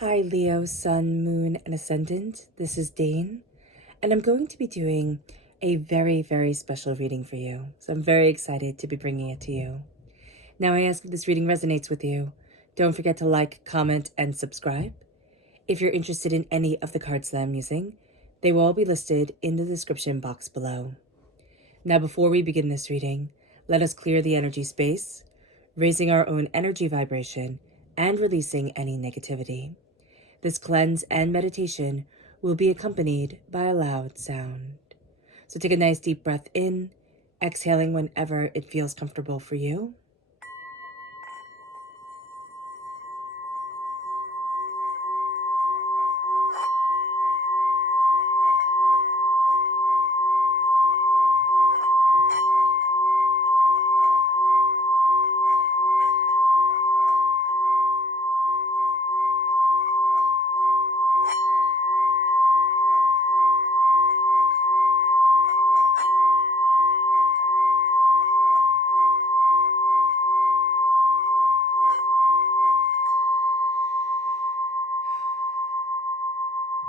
Hi Leo, Sun, Moon, and Ascendant. This is Dane, and I'm going to be doing a very, very special reading for you. So I'm very excited to be bringing it to you. Now I ask if this reading resonates with you. Don't forget to like, comment, and subscribe. If you're interested in any of the cards that I'm using, they will all be listed in the description box below. Now before we begin this reading, let us clear the energy space, raising our own energy vibration and releasing any negativity. This cleanse and meditation will be accompanied by a loud sound. So take a nice deep breath in, exhaling whenever it feels comfortable for you.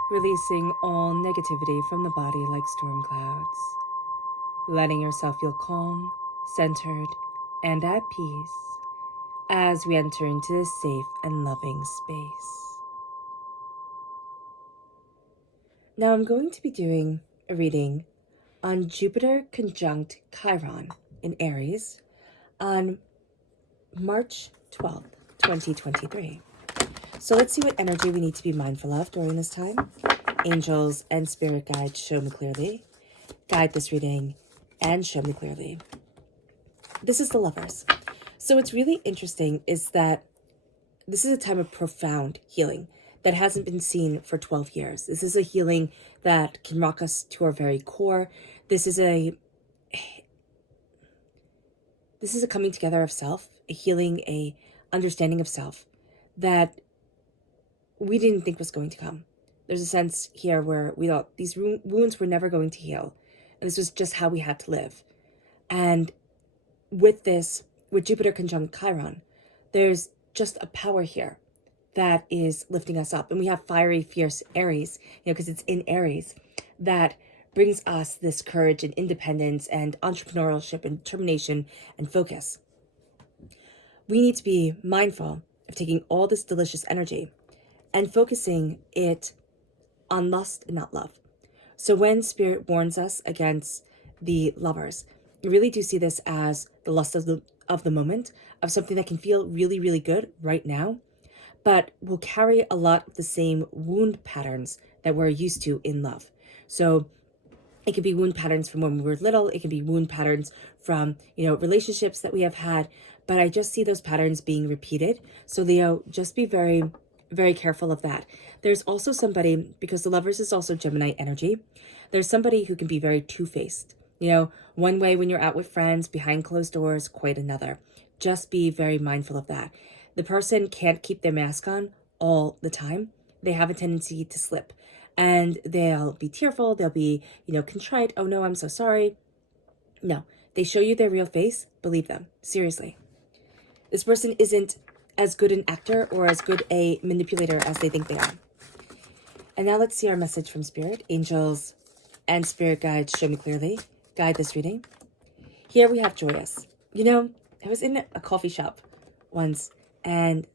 Releasing all negativity from the body like storm clouds. Letting yourself feel calm, centered, and at peace as we enter into this safe and loving space. Now I'm going to be doing a reading on Jupiter conjunct Chiron in Aries on March 12th, 2023. So let's see what energy we need to be mindful of during this time. Angels and spirit guides, show me clearly. Guide this reading and show me clearly. This is the Lovers. So what's really interesting is that this is a time of profound healing that hasn't been seen for 12 years. This is a healing that can rock us to our very core. This is a coming together of self, a healing, a understanding of self that we didn't think was going to come. There's a sense here where we thought these wounds were never going to heal. And this was just how we had to live. And with Jupiter conjunct Chiron, there's just a power here that is lifting us up. And we have fiery, fierce Aries, because it's in Aries, that brings us this courage and independence and entrepreneurship and determination and focus. We need to be mindful of taking all this delicious energy and focusing it on lust and not love. So when Spirit warns us against the Lovers, we really do see this as the lust of the moment, of something that can feel really, really good right now, but will carry a lot of the same wound patterns that we're used to in love. So it could be wound patterns from when we were little. It can be wound patterns from, relationships that we have had. But I just see those patterns being repeated. So Leo, just be very, very careful of that. There's also somebody, because the Lovers is also Gemini energy, there's somebody who can be very two-faced. One way when you're out with friends, behind closed doors, quite another. Just be very mindful of that. The person can't keep their mask on all the time. They have a tendency to slip. And they'll be tearful, they'll be, contrite. Oh no, I'm so sorry. No, they show you their real face, believe them, seriously. This person isn't as good an actor or as good a manipulator as they think they are. And now let's see our message from Spirit. Angels and spirit guides, show me clearly. Guide this reading. Here we have Joyous. I was in a coffee shop once, and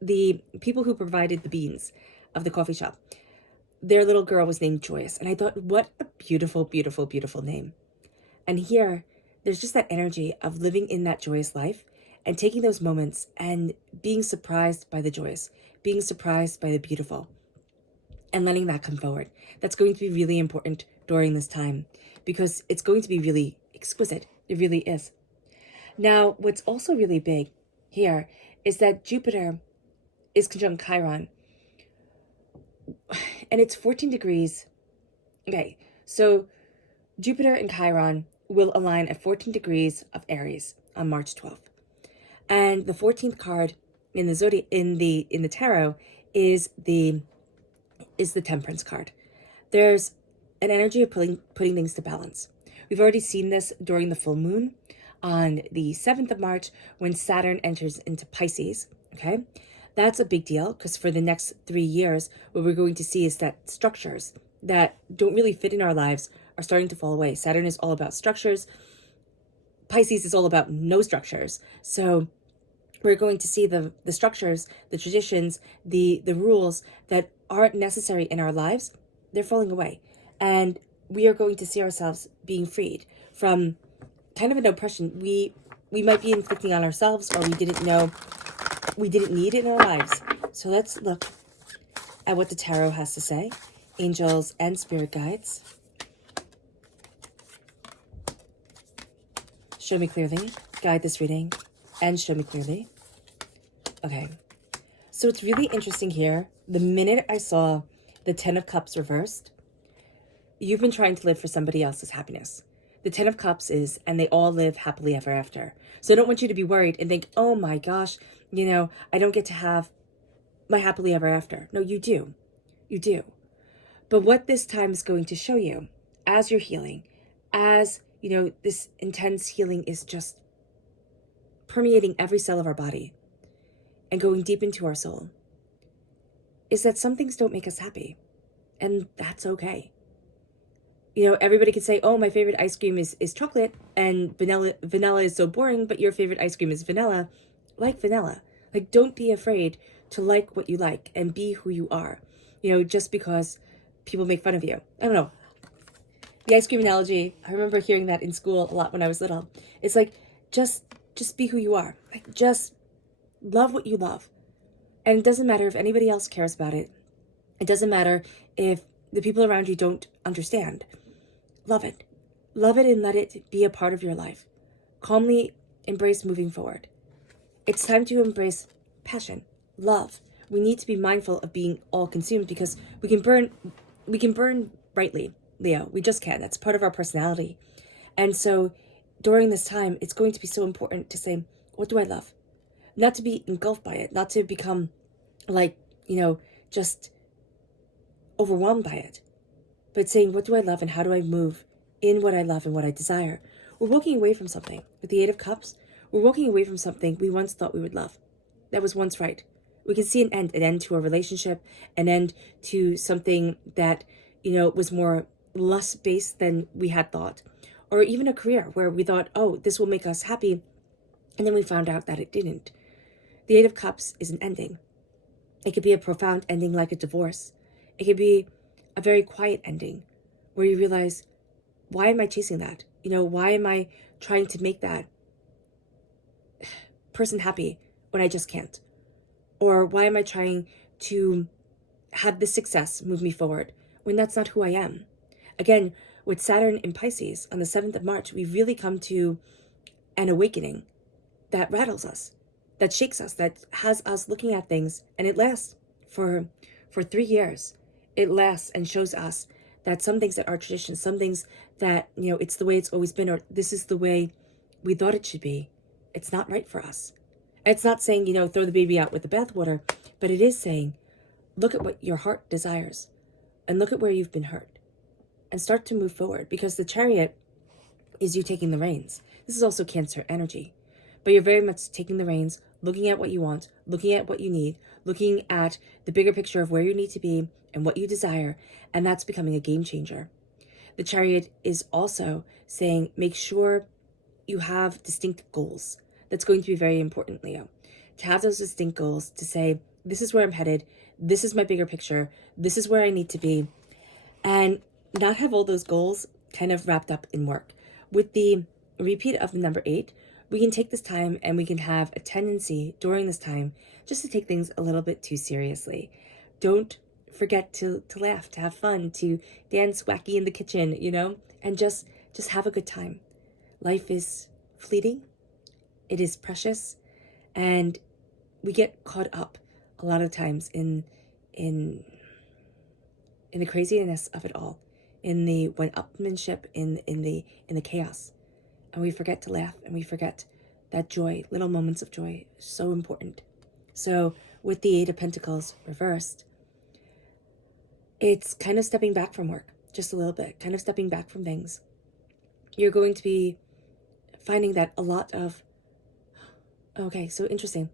the people who provided the beans of the coffee shop, their little girl was named Joyous. And I thought, what a beautiful, beautiful, beautiful name. And here, there's just that energy of living in that joyous life and taking those moments and being surprised by the joyous, being surprised by the beautiful, and letting that come forward. That's going to be really important during this time because it's going to be really exquisite. It really is. Now, what's also really big here is that Jupiter is conjunct Chiron, and it's 14 degrees. Okay, so Jupiter and Chiron will align at 14 degrees of Aries on March 12th. And the 14th card in the zodiac in the tarot is the Temperance card. There's an energy of putting things to balance. We've already seen this during the full moon on the 7th of March when Saturn enters into Pisces, okay? That's a big deal, because for the next 3 years, what we're going to see is that structures that don't really fit in our lives are starting to fall away. Saturn is all about structures. Pisces is all about no structures. So we're going to see the structures, the traditions, the rules that aren't necessary in our lives, they're falling away. And we are going to see ourselves being freed from kind of an oppression we might be inflicting on ourselves, or we didn't know we didn't need in our lives. So let's look at what the tarot has to say. Angels and spirit guides. Show me clearly. Guide this reading and show me clearly. Okay. So it's really interesting here. The minute I saw the 10 of Cups reversed, you've been trying to live for somebody else's happiness. The 10 of Cups is, and they all live happily ever after. So I don't want you to be worried and think, oh my gosh, I don't get to have my happily ever after. No, you do. You do. But what this time is going to show you, as you're healing, as, this intense healing is just permeating every cell of our body and going deep into our soul, is that some things don't make us happy. And that's okay. Everybody could say, oh, my favorite ice cream is chocolate, and vanilla is so boring, but your favorite ice cream is vanilla. Like vanilla. Like, don't be afraid to like what you like and be who you are, just because people make fun of you. I don't know. The ice cream analogy, I remember hearing that in school a lot when I was little. It's like, just be who you are. Like, just love what you love. And it doesn't matter if anybody else cares about it. It doesn't matter if the people around you don't understand. Love it. Love it and let it be a part of your life. Calmly embrace moving forward. It's time to embrace passion, love. We need to be mindful of being all consumed, because we can burn brightly, Leo. We just can. That's part of our personality. And so during this time, it's going to be so important to say, what do I love? Not to be engulfed by it, not to become like, just overwhelmed by it, but saying, what do I love and how do I move in what I love and what I desire? We're walking away from something. With the 8 of Cups, we're walking away from something we once thought we would love. That was once right. We can see an end to a relationship, an end to something that, was more lust-based than we had thought. Or even a career where we thought, oh, this will make us happy, and then we found out that it didn't. The 8 of Cups is an ending. It could be a profound ending like a divorce. It could be a very quiet ending where you realize, why am I chasing that? Why am I trying to make that person happy when I just can't? Or why am I trying to have this success move me forward when that's not who I am? Again, with Saturn in Pisces on the 7th of March, we really come to an awakening that rattles us, that shakes us, that has us looking at things, and it lasts for 3 years. It lasts and shows us that some things that are traditions, some things that, it's the way it's always been, or this is the way we thought it should be, it's not right for us. It's not saying, throw the baby out with the bathwater, but it is saying, look at what your heart desires and look at where you've been hurt and start to move forward, because the Chariot is you taking the reins. This is also Cancer energy, but you're very much taking the reins, looking at what you want, looking at what you need, looking at the bigger picture of where you need to be and what you desire, and that's becoming a game changer. The Chariot is also saying, make sure you have distinct goals. That's going to be very important, Leo. To have those distinct goals, to say, this is where I'm headed, this is my bigger picture, this is where I need to be, and not have all those goals kind of wrapped up in work. With the repeat of the number 8, we can take this time and we can have a tendency during this time just to take things a little bit too seriously. Don't forget to laugh, to have fun, to dance wacky in the kitchen, and just have a good time. Life is fleeting. It is precious. And we get caught up a lot of times in the craziness of it all, in the one-upmanship, in the chaos. And we forget to laugh, and we forget that joy, little moments of joy, so important. So with the 8 of Pentacles reversed, it's kind of stepping back from work, just a little bit, kind of stepping back from things. You're going to be finding that a lot of, okay, so interesting.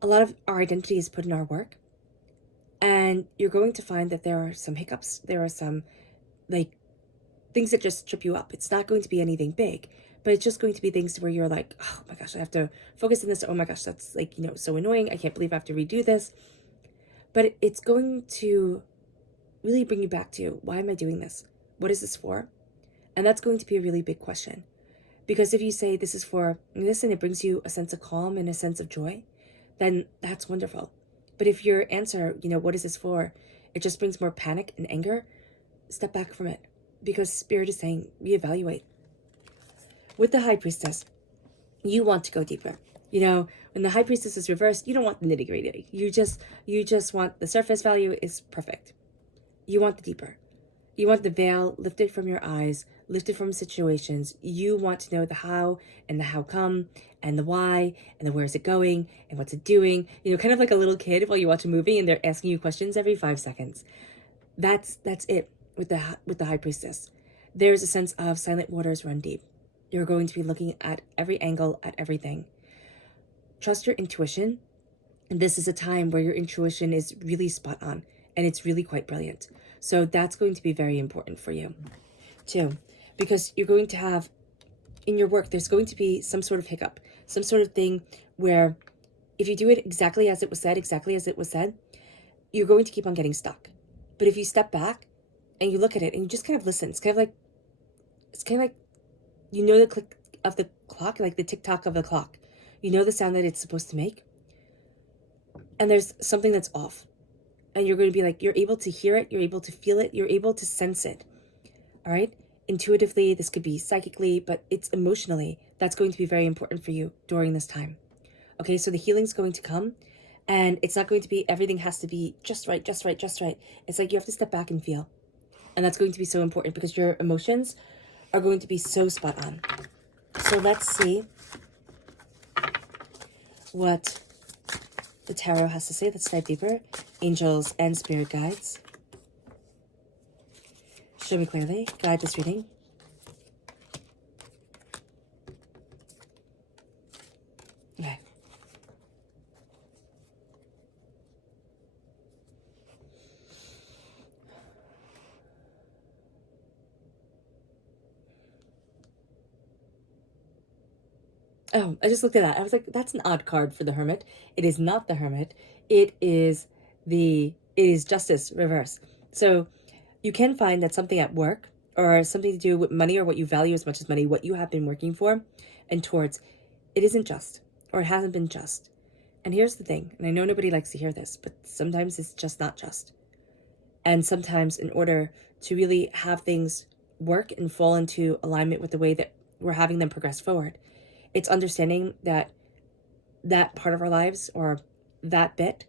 a lot of our identity is put in our work. And you're going to find that there are some hiccups. There are some like things that just trip you up. It's not going to be anything big, but it's just going to be things where you're like, oh my gosh, I have to focus on this. Oh my gosh, that's like, so annoying. I can't believe I have to redo this. But it's going to really bring you back to, why am I doing this? What is this for? And that's going to be a really big question. Because if you say this is for this and it brings you a sense of calm and a sense of joy, then that's wonderful. But if your answer, what is this for? It just brings more panic and anger, step back from it. Because Spirit is saying, reevaluate. With the High Priestess, you want to go deeper. When the High Priestess is reversed, you don't want the nitty gritty. You just want the surface value is perfect. You want the deeper. You want the veil lifted from your eyes, lifted from situations. You want to know the how and the how come and the why and the where is it going and what's it doing. Kind of like a little kid while you watch a movie and they're asking you questions every 5 seconds. That's it with the High Priestess. There's a sense of silent waters run deep. You're going to be looking at every angle, at everything. Trust your intuition. And this is a time where your intuition is really spot on and it's really quite brilliant. So that's going to be very important for you too, because you're going to have in your work, there's going to be some sort of hiccup, some sort of thing where if you do it exactly as it was said, you're going to keep on getting stuck. But if you step back and you look at it and you just kind of listen, it's kind of like the click of the clock, like the tick-tock of the clock. The sound that it's supposed to make. And there's something that's off. And you're going to be like, you're able to hear it, you're able to feel it, you're able to sense it. All right? Intuitively, this could be psychically, but it's emotionally. That's going to be very important for you during this time. Okay, so the healing's going to come. And it's not going to be, everything has to be just right. It's like you have to step back and feel. And that's going to be so important because your emotions are going to be so spot on. So let's see what the tarot has to say. Let's dive deeper. Angels and spirit guides. Show me clearly. Guide this reading. Okay. Oh, I just looked at that. I was like, that's an odd card for the Hermit. It is not the Hermit. It is Justice reverse. So you can find that something at work or something to do with money or what you value as much as money, what you have been working for and towards, it isn't just or it hasn't been just. And here's the thing, and I know nobody likes to hear this, but sometimes it's just not just. And sometimes in order to really have things work and fall into alignment with the way that we're having them progress forward, it's understanding that that part of our lives or that bit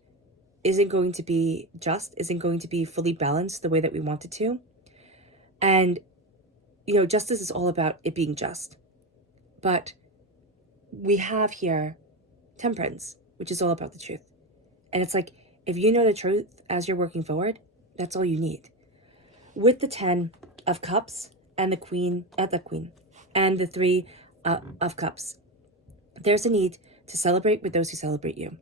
isn't going to be just, isn't going to be fully balanced the way that we want it to. And, justice is all about it being just. But we have here temperance, which is all about the truth. And it's like, if you know the truth as you're working forward, that's all you need. With the 10 of Cups and the Queen, and the 3 of Cups, there's a need to celebrate with those who celebrate you.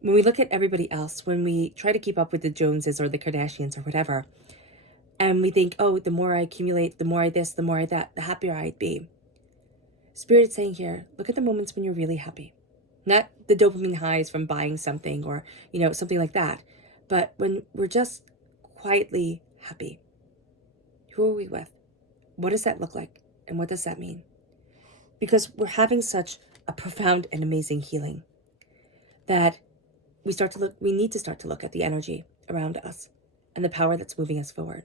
When we look at everybody else, when we try to keep up with the Joneses or the Kardashians or whatever, and we think, oh, the more I accumulate, the more I this, the more I that, the happier I'd be. Spirit is saying here, look at the moments when you're really happy. Not the dopamine highs from buying something or, something like that, but when we're just quietly happy. Who are we with? What does that look like? And what does that mean? Because we're having such a profound and amazing healing that we need to start to look at the energy around us and the power that's moving us forward.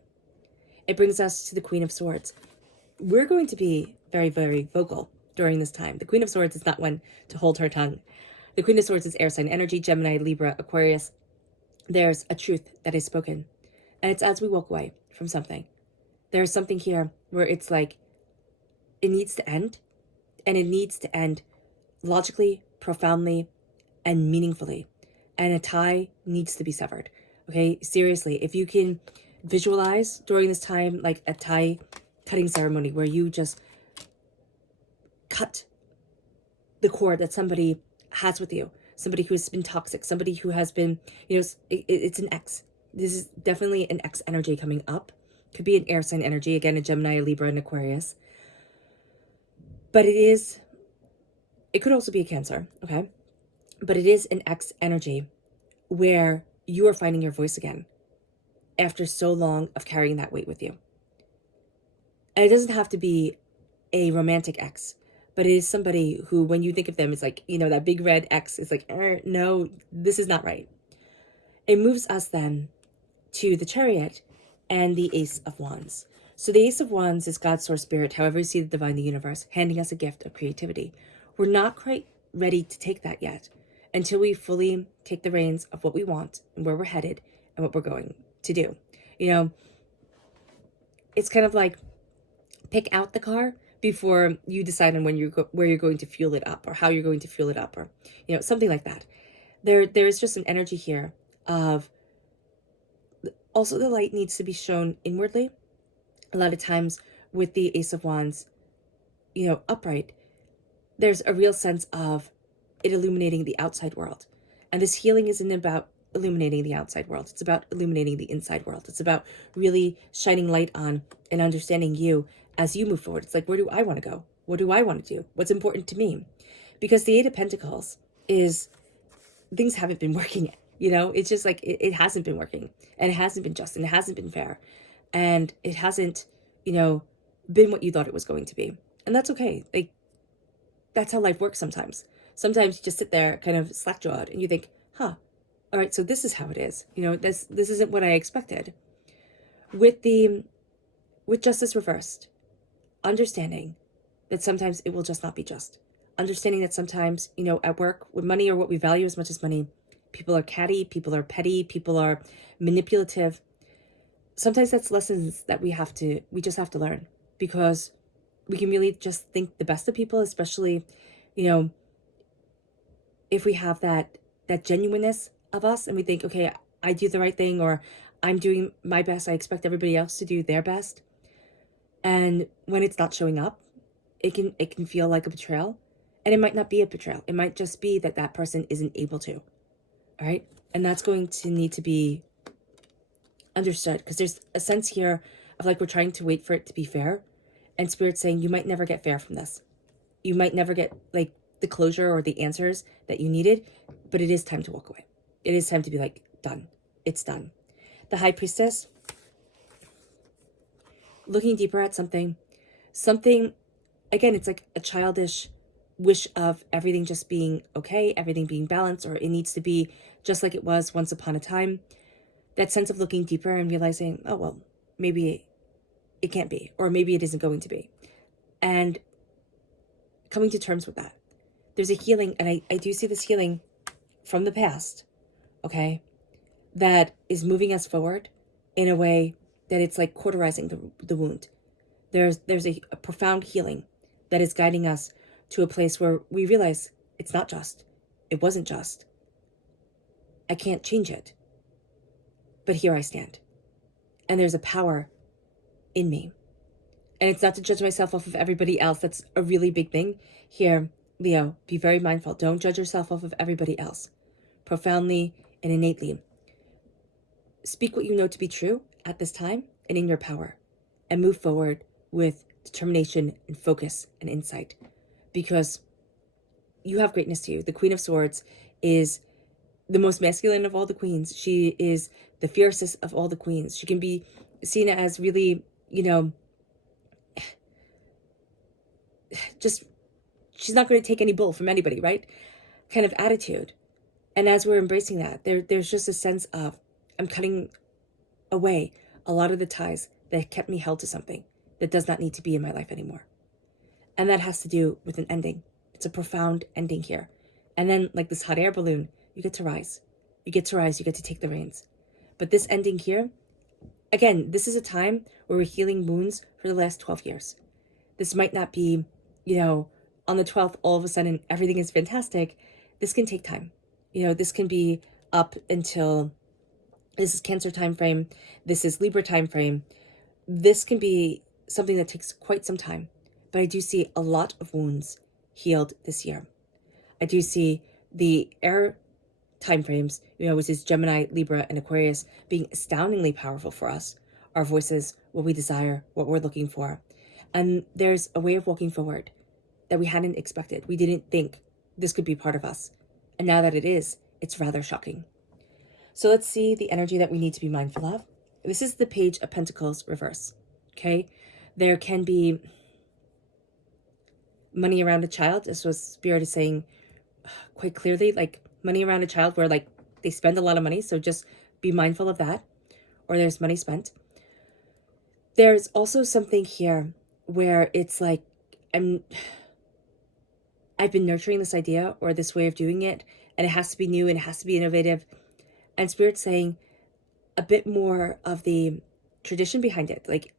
It brings us to the Queen of Swords. We're going to be very, very vocal during this time. The Queen of Swords is not one to hold her tongue. The Queen of Swords is air sign energy, Gemini, Libra, Aquarius. There's a truth that is spoken. And it's as we walk away from something. There's something here where it's like, it needs to end. And it needs to end logically, profoundly, and meaningfully. And a tie needs to be severed. Okay, seriously, if you can visualize during this time like a tie cutting ceremony where you just cut the cord that somebody has with you, somebody who has been toxic, somebody who has been, it's an X. This is definitely an X energy coming up. Could be an air sign energy, again, a Gemini, a Libra, and Aquarius. But it could also be a Cancer, okay? But it is an X energy where you are finding your voice again after so long of carrying that weight with you. And it doesn't have to be a romantic X, but it is somebody who, when you think of them, it's like, that big red X is like, no, this is not right. It moves us then to the Chariot and the Ace of Wands. So the Ace of Wands is God's source spirit, however you see the divine, the universe, handing us a gift of creativity. We're not quite ready to take that yet until we fully take the reins of what we want and where we're headed and what we're going to do. It's kind of like pick out the car before you decide on where you're going to fuel it up or how you're going to fuel it up, or something like that. There is just an energy here of also the light needs to be shown inwardly. A lot of times with the Ace of Wands, upright, there's a real sense of it illuminating the outside world. And this healing isn't about illuminating the outside world. It's about illuminating the inside world. It's about really shining light on and understanding you as you move forward. It's like, where do I want to go? What do I want to do? What's important to me? Because the Eight of Pentacles is things haven't been working. It's just like it hasn't been working, and it hasn't been just, and it hasn't been fair, and it hasn't, been what you thought it was going to be. And that's okay. Like, that's how life works sometimes. Sometimes you just sit there kind of slack-jawed and you think, all right, so this is how it is. This isn't what I expected. With justice reversed, understanding that sometimes it will just not be just. Understanding that sometimes, at work, with money or what we value as much as money, people are catty, people are petty, people are manipulative. Sometimes that's lessons that we just have to learn, because we can really just think the best of people, especially, if we have that genuineness of us and we think, okay, I do the right thing, or I'm doing my best, I expect everybody else to do their best. And when it's not showing up, it can feel like a betrayal. And it might not be a betrayal. It might just be that person isn't able to. All right? And that's going to need to be understood, because there's a sense here of like we're trying to wait for it to be fair. And Spirit's saying you might never get fair from this. You might never get like the closure or the answers that you needed, but it is time to walk away. It is time to be like, done. It's done. The High Priestess, looking deeper at something, again, it's like a childish wish of everything just being okay, everything being balanced, or it needs to be just like it was once upon a time. That sense of looking deeper and realizing, oh, well, maybe it can't be, or maybe it isn't going to be. And coming to terms with that. There's a healing, and I do see this healing from the past, okay, that is moving us forward in a way that it's like cauterizing the wound. There's a profound healing that is guiding us to a place where we realize it's not just. It wasn't just. I can't change it. But here I stand. And there's a power in me. And it's not to judge myself off of everybody else. That's a really big thing here. Leo, be very mindful. Don't judge yourself off of everybody else. Profoundly and innately. Speak what you know to be true at this time and in your power. And move forward with determination and focus and insight. Because you have greatness to you. The Queen of Swords is the most masculine of all the queens. She is the fiercest of all the queens. She can be seen as really, just, she's not going to take any bull from anybody, right? Kind of attitude. And as we're embracing that, there's just a sense of, I'm cutting away a lot of the ties that kept me held to something that does not need to be in my life anymore. And that has to do with an ending. It's a profound ending here. And then, like this hot air balloon, you get to rise. You get to rise. You get to take the reins. But this ending here, again, this is a time where we're healing wounds for the last 12 years. This might not be, on the 12th, all of a sudden, everything is fantastic. This can take time. This can be up until, this is Cancer time frame. This is Libra time frame. This can be something that takes quite some time. But I do see a lot of wounds healed this year. I do see the air time frames, which is Gemini, Libra, and Aquarius, being astoundingly powerful for us. Our voices, what we desire, what we're looking for. And there's a way of walking forward that we hadn't expected. We didn't think this could be part of us. And now that it is, it's rather shocking. So let's see the energy that we need to be mindful of. This is the Page of Pentacles reverse. Okay? There can be money around a child. This was Spirit is saying quite clearly, like money around a child where like they spend a lot of money. So just be mindful of that. Or there's money spent. There's also something here where it's like, I've been nurturing this idea or this way of doing it, and it has to be new and it has to be innovative. And Spirit's saying a bit more of the tradition behind it. Like,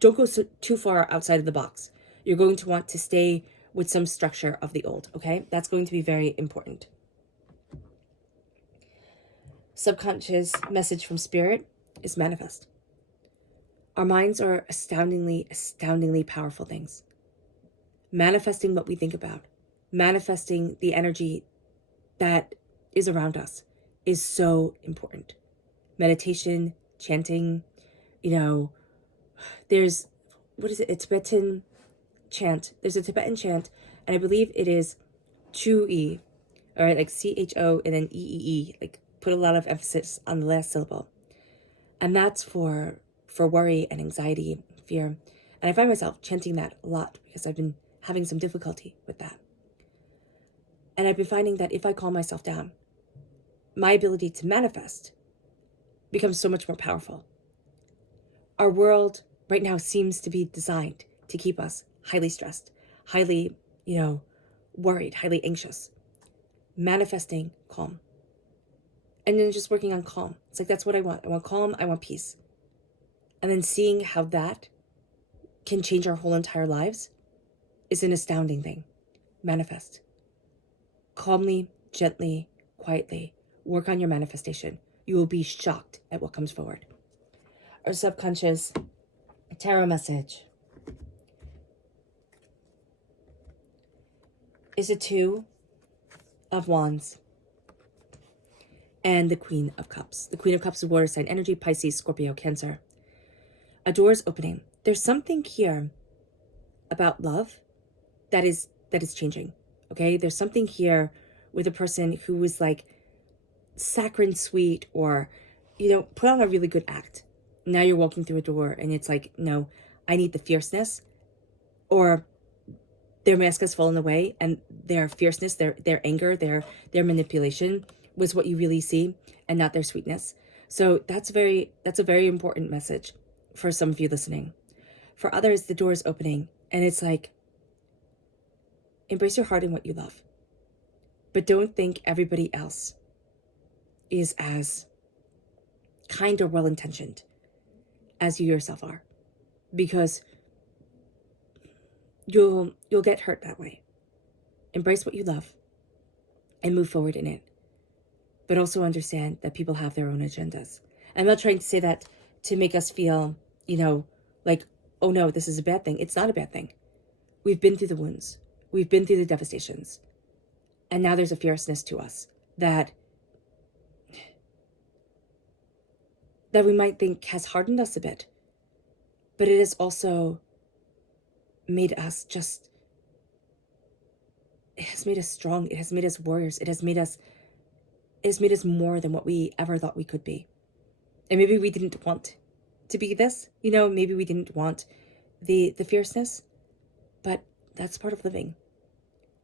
don't go too far outside of the box. You're going to want to stay with some structure of the old, okay? That's going to be very important. Subconscious message from Spirit is manifest. Our minds are astoundingly, astoundingly powerful things. Manifesting what we think about, manifesting the energy that is around us is so important. Meditation, chanting, there's, what is it? A Tibetan chant. There's a Tibetan chant, and I believe it is Chu-E, all right, like C-H-O and then E-E-E, like put a lot of emphasis on the last syllable. And that's for worry and anxiety, fear. And I find myself chanting that a lot because I've been having some difficulty with that. And I've been finding that if I calm myself down, my ability to manifest becomes so much more powerful. Our world right now seems to be designed to keep us highly stressed, highly, worried, highly anxious. Manifesting calm. And then just working on calm. It's like, that's what I want. I want calm, I want peace. And then seeing how that can change our whole entire lives is an astounding thing. Manifest. Calmly, gently, quietly, work on your manifestation. You will be shocked at what comes forward. Our subconscious tarot message is a 2 of Wands and the Queen of Cups. The Queen of Cups is water sign energy, Pisces, Scorpio, Cancer. A door is opening. There's something here about love that is changing, okay? There's something here with a person who was like saccharine sweet or, put on a really good act. Now you're walking through a door and it's like, no, I need the fierceness, or their mask has fallen away and their fierceness, their anger, their manipulation was what you really see and not their sweetness. So that's a very important message for some of you listening. For others, the door is opening and it's like, embrace your heart and what you love. But don't think everybody else is as kind or well-intentioned as you yourself are, because you'll get hurt that way. Embrace what you love and move forward in it. But also understand that people have their own agendas. I'm not trying to say that to make us feel, like, oh no, this is a bad thing. It's not a bad thing. We've been through the wounds. We've been through the devastations. And now there's a fierceness to us that we might think has hardened us a bit. But it has also made us it has made us strong. It has made us warriors. It has made us more than what we ever thought we could be. And maybe we didn't want to be this, maybe we didn't want the fierceness, but that's part of living.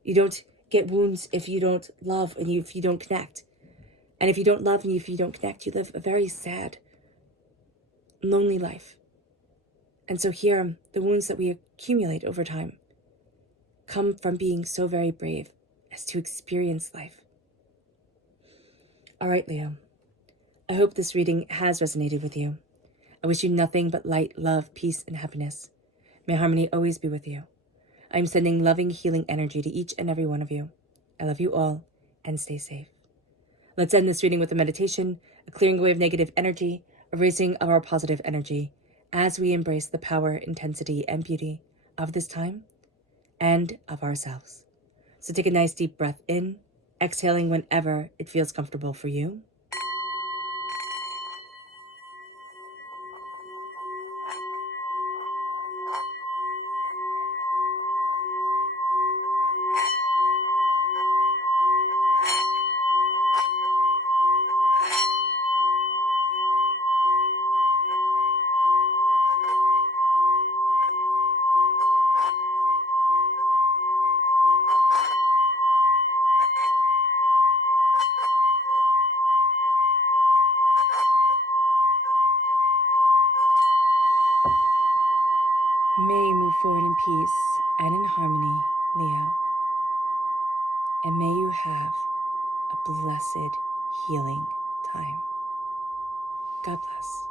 You don't get wounds if you don't love and if you don't connect. And if you don't love and if you don't connect, you live a very sad, lonely life. And so here, the wounds that we accumulate over time come from being so very brave as to experience life. All right, Leo. I hope this reading has resonated with you. I wish you nothing but light, love, peace, and happiness. May harmony always be with you. I'm sending loving, healing energy to each and every one of you. I love you all, and stay safe. Let's end this reading with a meditation, a clearing away of negative energy, a raising of our positive energy, as we embrace the power, intensity, and beauty of this time and of ourselves. So take a nice deep breath in exhaling whenever it feels comfortable for you. May you move forward in peace and in harmony, Leo. And may you have a blessed healing time. God bless.